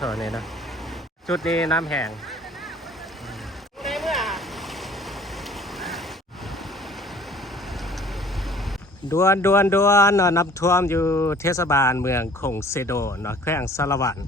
ถวนี้นะจุดนี้น้ำแห้งดวนน้ำท่วมอยู่เทศบาลเมืองคงเซโดเนาะแขวงสารวัตร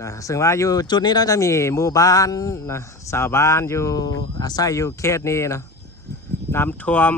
นะซึ่งว่าอยู่จุดนี้เราจะมีหมู่บ้านนะชาวบ้านอยู่อาศัยอยู่เขตนี้นะน้ำท่วม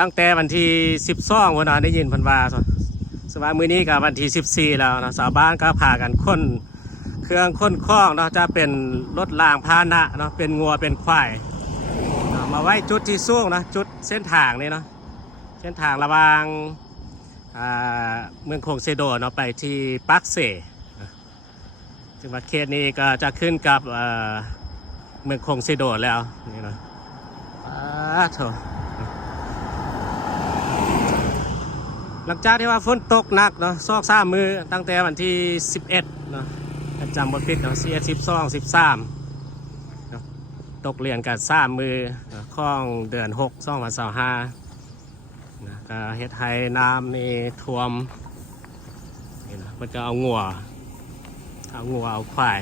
ตั้งแต่วันที่12วันนั้นได้ยินพันว่าสว่ามื้อนี้กับวันที่14แล้วนะชาวบ้านก็พากันค้นเครื่องค้นคล้องเนาะจะเป็นรถล่างพาหนะเนาะเป็นงัวเป็นควายมาไว้จุดที่สูงนะจุดเส้นทางนี่เนาะเส้นทางระหว่างเมืองคงเซโดเนาะไปที่ปักเสซึ่งว่าเขตนี้ก็จะขึ้นกับเมืองคงเซโดแล้วนี่เนาะโถหลังจากที่ว่าฝนตกหนักเนาะ2-3 มื้อตั้งแต่วันที่11เนาะจำบ่ผิดเนาะ11 12 13ตกเรียนกัน3 มื้อของเดือน6 2025นะก็เฮ็ดให้น้ำนี่ท่วมนี่นะมันก็เอางัวเอาควาย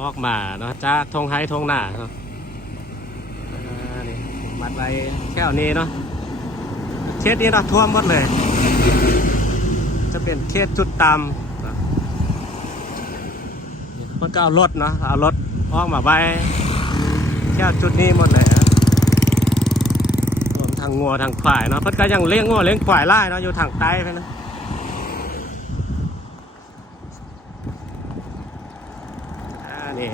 ออกมาเนาะจากทงไห้ทงหน้าเนาะนี่มัดไว้แค่นี้เนาะเขตนี้เราท่วมหมดเลยจะเป็นเขตจุดต่ำนะมันก็เอารถเนาะเอารถออกมาไว้แค่จุดนี้หมดเลยรวมทางงัวทางควายเนาะเพิ่นก็ยังเลี้ยงงัวเลี้ยงควายไล่เนาะอยู่ทางใต้ไปนะนี่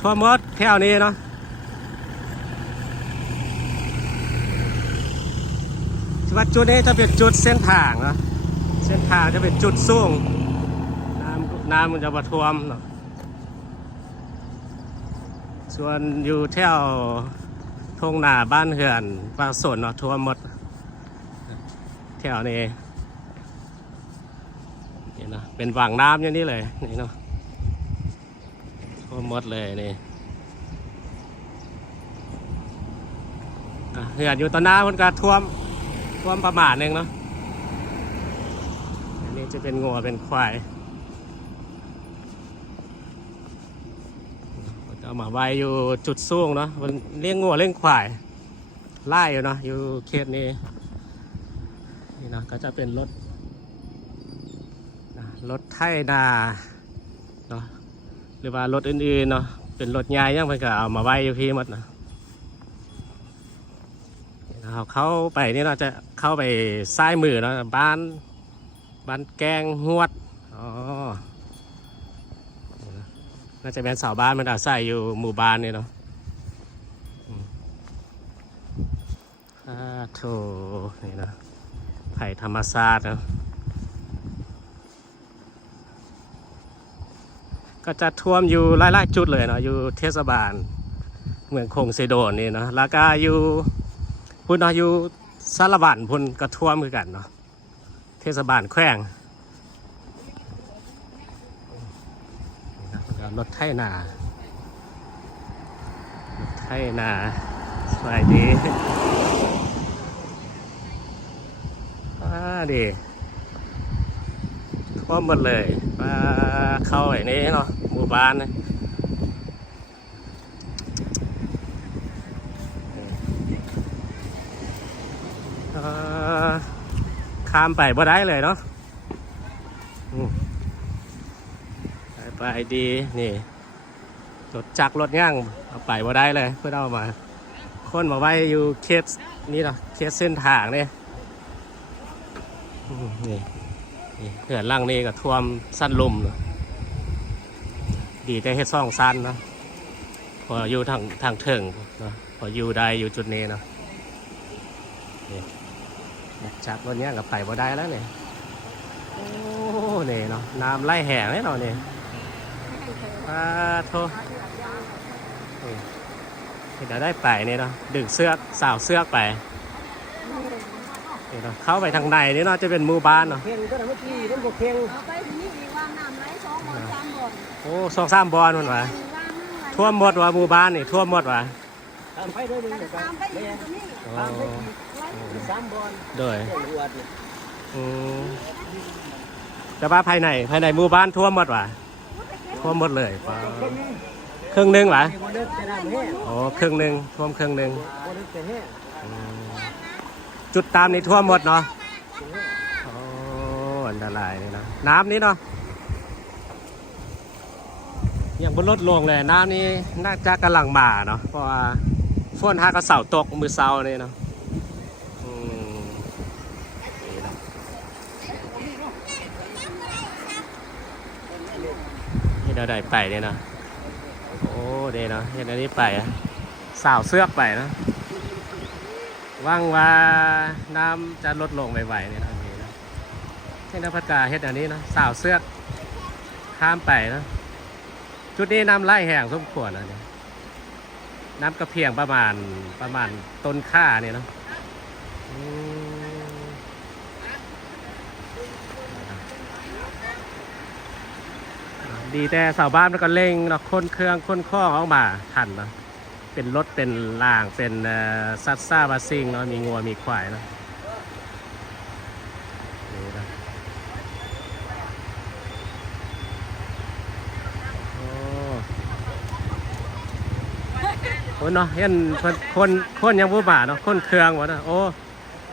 ทั่วหมดแถวนี้เนาะจุดนี้จะเป็นจุดเส้นทางเนาะเส้นทางจะเป็นจุดสูงน้ำมันจะมาท่วมเนาะส่วนอยู่แถวทงนาบ้านเหือนปางสนเนาะท่วมหมดแถวนี้นี่เนาะเป็นฝั่งน้ำอย่างนี้เลยนี่เนาะท่วมหมดเลยนี่เหือนอยู่ตอนหน้ามันก็ท่วมประมาณนึงเนาะอันนี้จะเป็นงัวเป็นควายเอามาไว้อยู่จุดสูงเนาะมันเลี้ยงงัวเลี้ยงควายไล่อยู่เนาะอยู่เขตนี้นี่เนาะก็จะเป็นรถไถนาเนาะหรือว่ารถอื่นๆเนาะเป็นรถใหญ่ยังไปก็เอามาไว้อยู่พี่หมดนะเข้าไปนี่เราจะเข้าไปซ้ายมือเนาะบ้านแกงหวดอ๋อน่าจะเป็นสาวบ้านมันอาศัยอยู่หมู่บ้านนี่เนาะโถนี่นะไผ่ธรรมศาสตร์นะก็จะท่วมอยู่หลายๆจุดเลยเนาะอยู่เทศบาลเมืองคงเซโดนนี่เนาะแล้วก็อยู่พุ่นเนาะอยู่สารวัตรพุ่นกระท่วมมือกันเนาะเทศบาลแขวงรถไถนาสวยดีดีท่วมหมดเลยมาเข้าไอ้นี้เนาะหมู่บ้านนะข้ามไปบ่ได้เลยเนาะไปดีนี่รถจักรรถย่างเอาไปบ่ได้เลยเพื่อเอามาค้นมาไว้อยู่เขตนี่เนาะเขตเส้นทางเนี่ยนี่เขื่อนล่างนี่ก็ท่วมสั้นลมเนาะดีแต่เฮ็ดซ่องสั้นเนาะพออยู่ทางเถิงเนาะพออยู่ได้อยู่จุดนี้เนาะจักรถย่างกับไปบ่ได้แล้วเนี่ยโอ้เนี่ยเนาะน้ำไล่แห้งเลยเนาะเนี่ยโทษเดี๋ยวได้ไปเนี่ยเนาะดึงเสือกสาวเสือกไปเนี่ยเนาะเข้าไปทางในนี่เนาะจะเป็นหมู่บ้านเนาะเพ่งก็เมื่อกี้เป็นพวกเพ่งไปที่นี่ว่างน้ำไหล2 บ่อ 3 บ่อโอ้2-3 บ่อนู่นวะท่วมหมดวะหมู่บ้านนี่ท่วมหมดวะ ตามไปด้วยมึงเดี๋ยวกันแม่ตามไปอีก3 บอล โดย เจ้าอวดนี่ อืมแต่ว่าภายในหมู่บ้านท่วมหมดว่ะท่วมหมดเลยป่ะครึ่งหนึงว่ะ บ่เลิกแต่น้ำแห้ง โอ้ครึ่งหนึงท่วมครึ่งหนึง บ่เลิกแต่แห้ง อืมจุดตามนี่ท่วมหมดเนาะโอ้อันตรายนี่เนาะน้ำนี้เนาะยังบนลดลงเลยน้ำนี้น่าจะกำลังมาเนาะเพราะว่าฝนหากระเสาตกมือเสาเลยเนาะอืมนี่เนาะนี่เราได้ไปเนี่ยเนาะโอ้เดเนาะเห็นอันนี้ไปอะสาวเสือกไปเนาะว่างว่าน้ำจะลดลงไวๆเนี่ยนะนี่นะให้นักพัฒนาเฮ็ดอันนี้เนาะสาวเสือกข้ามไปเนาะจุดนี้น้ำไหลแห้งสมควรนะเนี่ยน้ำกระเพียงประมาณต้นข่าเนี่ยเนาะอืมดีแต่ชาวบ้านมันก็เร่งเนาะคนเครื่องคนข้อออกมาทันเนาะเป็นรถเป็นล่างเป็นซัดซ่าบาซิงเนาะมีงัวมีควายเนาะนี่นะโอ้โหเนาะเห็นคนยังบ่มาเนาะคนเครื่องวะเนาะโอ้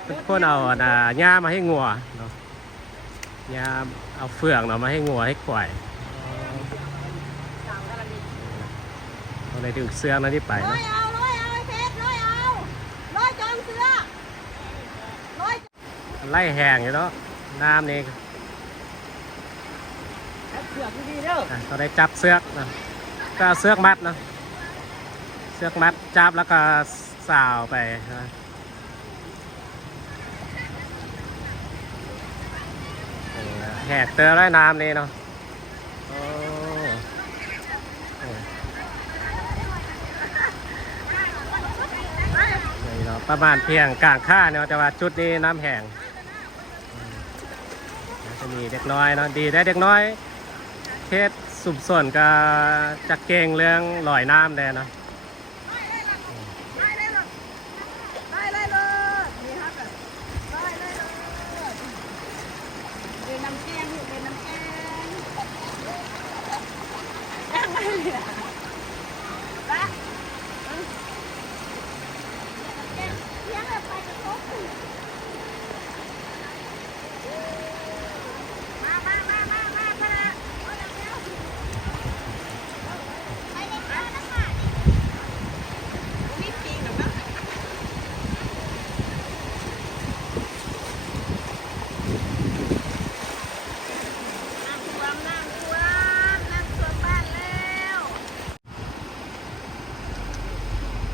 เป็นคนเอาหญ้ามาให้งัวเนาะหญ้าเอาเฟืองเนาะมาให้งัวให้ควายเอาในดึงเสื้อนะที่ไป ร้อ เนาะ ยเอาร้อยเอาไอ้เพชรร้อยเอาร้อยจองเสือร้อย ไล่แห้งอยู่เนาะน้ำนี่ เสือกดีๆเด้อ เขาได้จับเสือกนะก็เสือกมัดนะเสือกมัดจับแล้วก็สาวไปนะแหกเตอไล่น้ำนี่เนาะโอ้นี่เนาะประมาณเพียงกลางค่าเนาะแต่ว่าจุดนี้น้ำแห้งจะมีเด็กน้อยเนาะดีได้เด็กน้อยเทศสุบส่วนก็จะเก่งเรื่องลอยน้ำแดนเนาะ ได้เลยนี่ครับได้เลยเป็นน้ำแกงเป็นน้ำแกงยังไงเนี่ยละเลี้ยงแบบไปกระทบมาไปเลยไปเลยนะคะนี่จริงหรือเปล่า น้ำท่วมบ้านแล้ว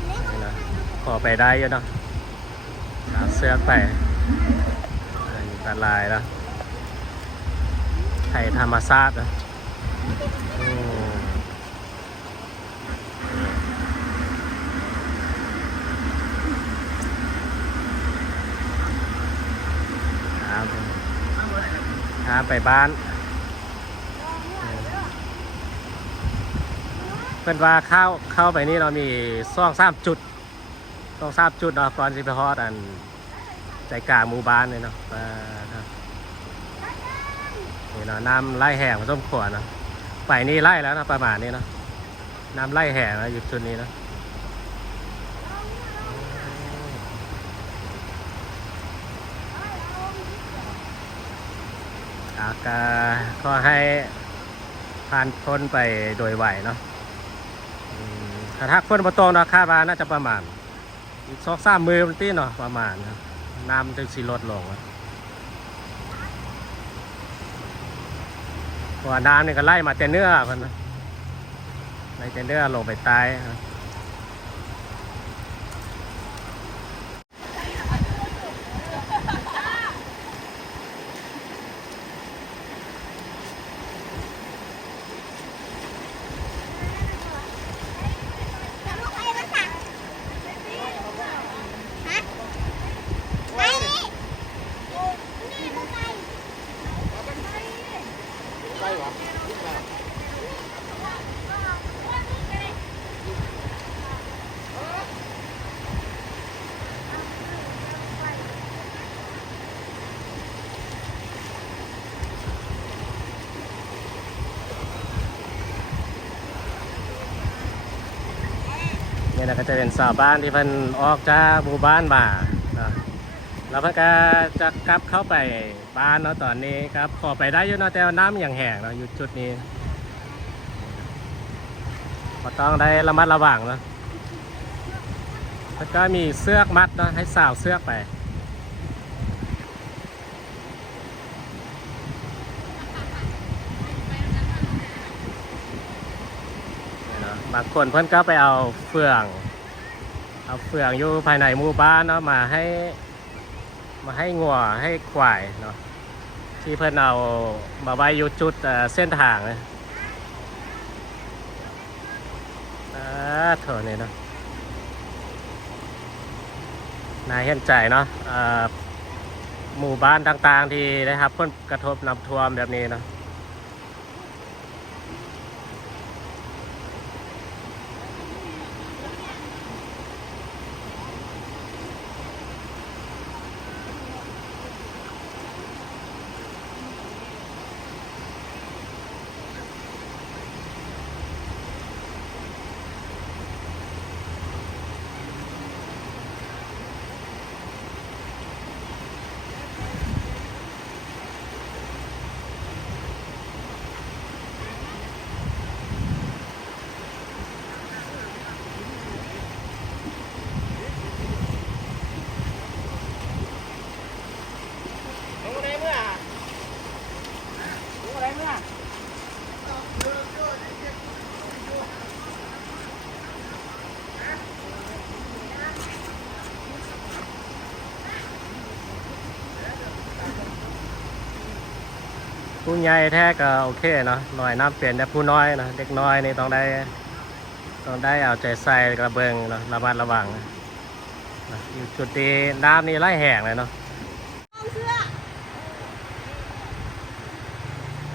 นี่นะพอไปได้อยู่เนาะเอาเสือกไปอันตรายแล้วไทยธรรมชาตินะอืมครับไปบ้านเพื่อนว่าเข้าไปนี่เรามี2-3 จุด2-3 จุดเนาะก่อนสิไปฮอดอันใจกลางหมู่บ้านเลยเนาะครับนี่เนาะน้ำไล่แห้งผสมขวดเนาะไปนี่ไล่แล้วนะประมาณนี้เนาะน้ำไล่แห้งนะอยู่จุดนี้เนาะอากาก็ให้ผ่านพ้นไปโดยไหวเนาะถ้าทักพ้นประตองเนาะคาดว่าน่าจะประมาณอีก2-3 มือมันตีเนาะประมาณนะน้ำจึงสิลดลงเพราะว่าน้ำนี่ก็ไล่มาแต่เนื้อมันนะไล่แต่เนื้อลงไปตายนะ นะก็จะเป็นชาวบ้านที่เพิ่นออกจากหมู่บ้านมาเนาะแล้วเพิ่นก็จะกลับเข้าไปบ้านเนาะตอนนี้ครับพอไปได้อยู่เนาะแต่ว่าน้ำยังแห้งเนาะอยู่จุดนี้ก็ต้องได้ระมัดระวังเนาะแล้วก็มีเสือกมัดเนาะให้สาวเสือกไปบางคนเพิ่นก็ไปเอาเฟืองอยู่ภายในหมู่บ้านเนาะมาให้งัวให้ควายเนาะที่เพิ่นเอามาไว้อยู่จุดเส้นทางเลยโถนี่เนาะน่าเห็นใจเนาะหมู่บ้านต่างๆที่ได้รับผลกระทบน้ำท่วมแบบนี้เนาะผู้ใหญ่แท้ก็โอเคเนาะหน่อยน้ำเปลี่ยนแต่ผู้น้อยเนาะเด็กน้อยนี่ต้องได้เอาใจใส่กระเบิงเนาะระมัดระวังนะอยู่จุดที่น้ำนี่ไล่แห้งเลยเนาะ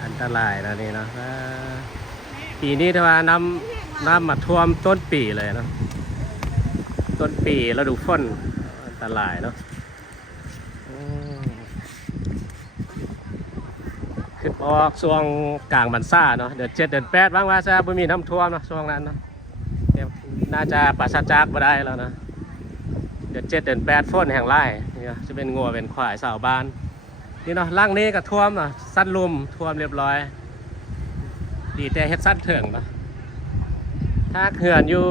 อันตรายนะนี่เนาะปีนี้ถ้าว่าน้ำมาท่วมต้นปีเลยเนาะต้นปีฤดูฝนอันตรายเนาะขึ้นออกช่วงกลางบรรษาเนาะเดือน7 เดือน 8ว่างว่าจะไม่มีน้ำท่วมเนาะช่วงนั้นเนาะน่าจะปราศจากมาได้แล้วนะเดือน7 เดือน 8ฝนแห่งไร่เนี่ยจะเป็นงัวเป็นควายสาวบ้านนี่เนาะล่างนี้ก็ท่วมเนาะสั้นลุมท่วมเรียบร้อยดีแต่เฮ็ดสั้นเถิงเนาะถ้าเขื่อนอยู่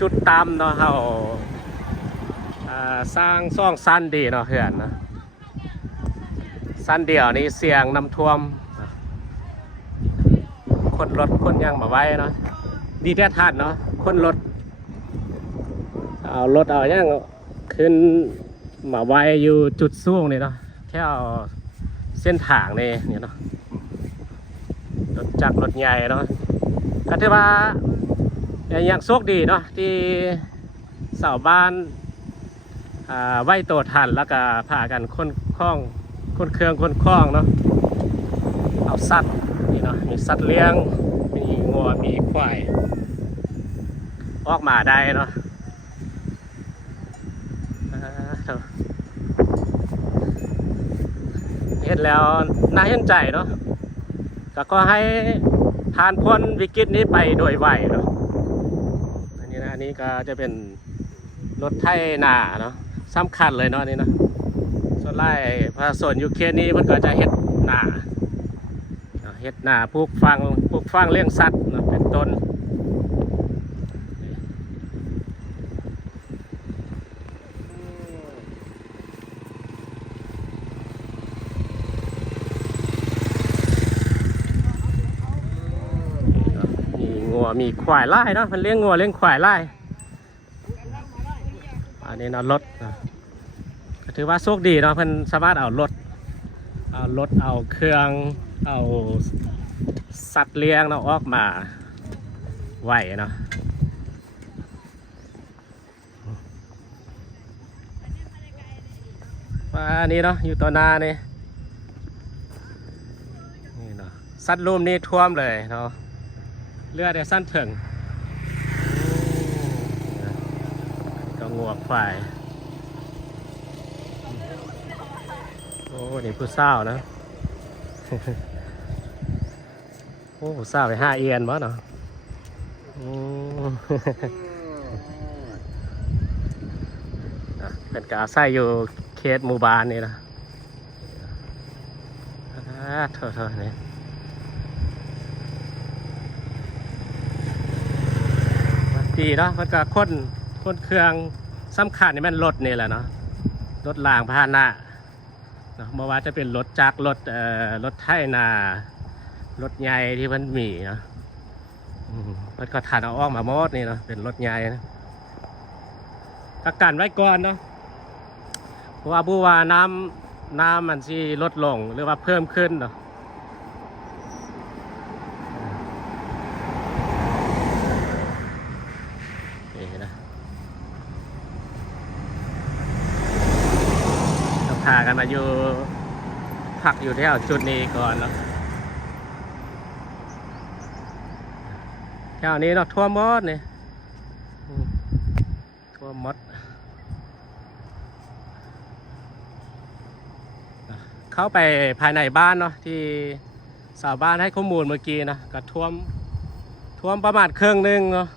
จุดต่ำเนาะเขาสร้างซ่องสั้นดีเนาะเขื่อนเนาะสั้นเดียวนี้เสี่ยงน้ำท่วมคนรถคนยังมาไว้เนาะดีแต่ทันเนาะคนรถเอารถเอายังขึ้นมาไว้อยู่จุดสูงนี่เนาะแค่เส้นทางนี่เนาะรถจักรรถใหญ่เนาะก็ถือว่าอย่างโชคดีเนาะที่ชาวบ้านไหวโตทันแล้วก็พากันคนคล้องคนเครื่องคนคล้องเนาะเอาสัตว์นี่เนาะมีสัตว์เลี้ยงมีงัวมีควายออกมาได้เนาะเห็นแล้วน่าเห็นใจเนาะก็ให้ผ่านพ้นวิกฤตนี้ไปโดยไวเนาะอันนี้นะอันนี้ก็จะเป็นรถไถนาเนาะสำคัญเลยเนาะนี่เนาะส่วนไร่พระส่วนยูเครนนี้มันก็จะเฮ็ดนาปลูกฟังเลี้ยงสัตว์เนาะเป็นต้นมีงัวมีควายไล่เนาะมันเลี้ยงงัวเลี้ยงควายไล่อันนี้เนาะรถก็ถือว่าโชคดีเนาะเพิ่นสามารถเอารถเอาเครื่องเอาสัตว์เลี้ยงเนาะออกมาไหวเนาะว่าอันนี้เนาะอยู่ตัวนานี่เนาะสัตว์รูมนี่ท่วมเลยเนาะเลือดได้สั้นถึงก็งัวควายโอ้นี่ผู้สาวนะ โอ้ผู้สาวไป5 เอียนบ่เนาะ เป็นกาใส่อยู่เขตหมู่บ้านนี่นะเถอะนี่ดีเนาะมันก็คนเครื่องสำคัญนี่มันรถนี่แหละเนาะรถรางพาหนะเนาะเมื่อว่าจะเป็นรถจักรรถไถนารถใหญ่ที่มันมีเนาะมันก็ถัดเอาออกมาหมดนี่เนาะเป็นรถใหญ่นะประกันไว้ก่อนเนาะเพราะว่าบัวน้ำมันสิลดลงหรือว่าเพิ่มขึ้นเนาะนี่นะต้องพากันมาอยู่พักอยู่ที่จุดนี้ก่อนเนาะแถวนี้เนาะทั่วหมดนี่ทั่วหมดเข้าไปภายในบ้านเนาะที่ชาวบ้านให้ข้อมูลเมื่อกี้นะก็ท่วมประมาณครึ่งหนึงเนาะ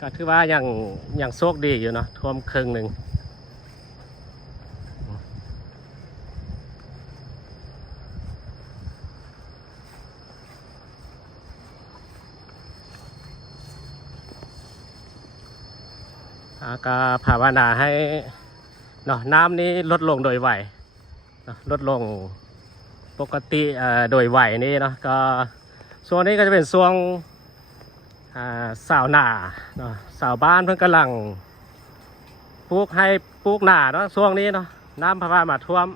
ก็ถือว่ายังโชคดีอยู่เนาะท่วมครึ่งหนึงก็ภาวนาให้เนาะน้ำนี้ลดลงโดยไวเนาะลดลงปกติโดยไวนี่เนาะก็ช่วงนี้ก็จะเป็นช่วงสาวหนาเนาะสาวบ้านเพิ่งกำลังปลูกหนาเนาะช่วงนี้เนาะน้ำพามาท่วม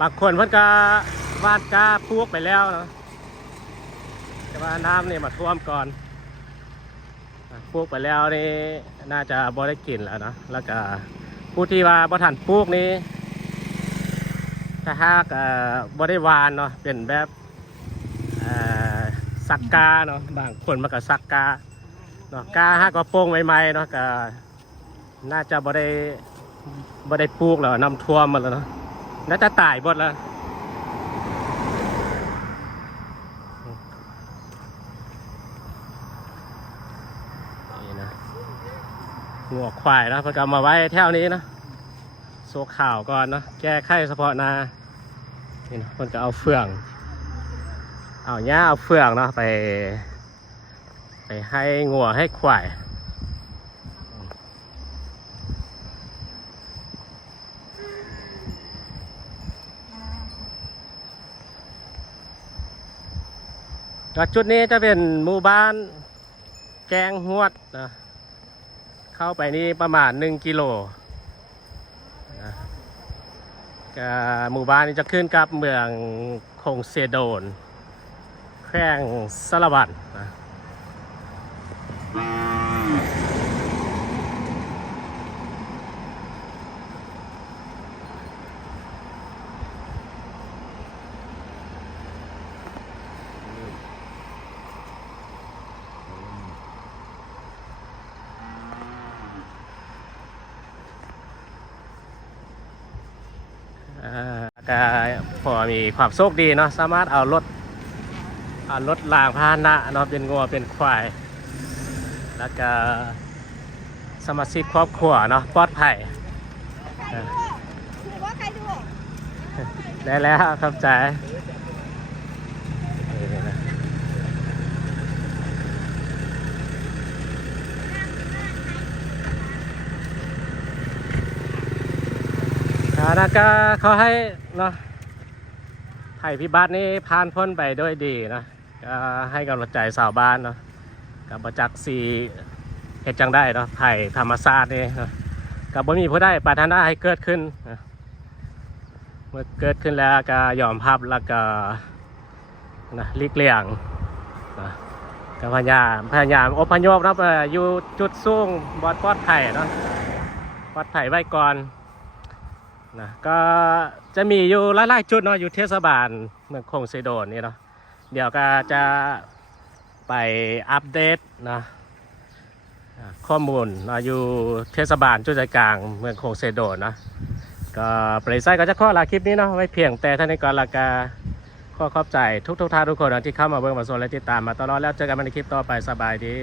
บางคนเพิ่งก็วาดกาปลูกไปแล้วเนาะแต่ว่าน้ำนี่มาท่วมก่อนปลูกไปแล้วนี่น่าจะบ่ได้กินแล้วนะแล้วก็ผู้ที่ว่าบ่ทันปลูกนี้ถ้าหากบ่ได้หวานเนาะเป็นแบบสักกาเนาะบางคนมันก็สักกาเนาะกาหากก็โป่งใหม่ๆเนาะก็น่าจะบ่ได้ปลูกแล้วน้ำท่วมหมดแล้วเนาะน่าจะตายหมดแล้วหัวควายนะเพื่อเอามาไว้แถวนี้นะโซข่าวก่อนเนาะแก้ไขเฉพาะนานี่นะมันก็เอาเฟืองเอาเฟืองเนาะไปให้งัวให้ควายจุดนี้จะเป็นหมู่บ้านแกงหวดนะเข้าไปนี่ประมาณ1 กิโลนะหมู่บ้านนี้จะขึ้นกับเมืองคงเซโดนแขวงสารวัตรนะก็พอมีความโชคดีเนาะสามารถเอารถรางพาหนะเนาะเป็นงัวเป็นควายแล้วก็สมาชิกครอบครัวเนาะปลอดภัยได้แล้วครับใจแล้วก็เขาให้เนาะภัยพิบัตินี้ผ่านพ้นไปด้วยดีนะก็ให้กำลังใจชาวบ้านเนาะกับประจักษ์สีเหตุจังได้เนาะภัยธรรมชาตินี่เนาะกับบ่มีผู้ใดปรารถนาให้เกิดขึ้นนะเมื่อเกิดขึ้นแล้วก็ยอมรับแล้วก็นะหลีกเลี่ยงนะก็พยายามอพยพนะอยู่จุดสูงปลอดภัยเนาะปลอดภัยไว้ก่อนนะก็จะมีอยู่หลายๆจุดเนาะอยู่เทศบาลเมืองคงเซโดนนี่เนาะเดี๋ยวก็จะไปอัปเดตนะข้อมูลนะอยู่เทศบาลจุดใจกลางเมืองคงเซโดนนะก็ปริษัทก็จะข้อลาคลิปนี้เนาะไว้เพียงแต่ท่านในก่อนละกาข้อขอบใจทุกท่านทุกคนที่เข้ามาเบิ่งมาชมและติดตามมาตลอดแล้วเจอกันในคลิปต่อไปสบายดี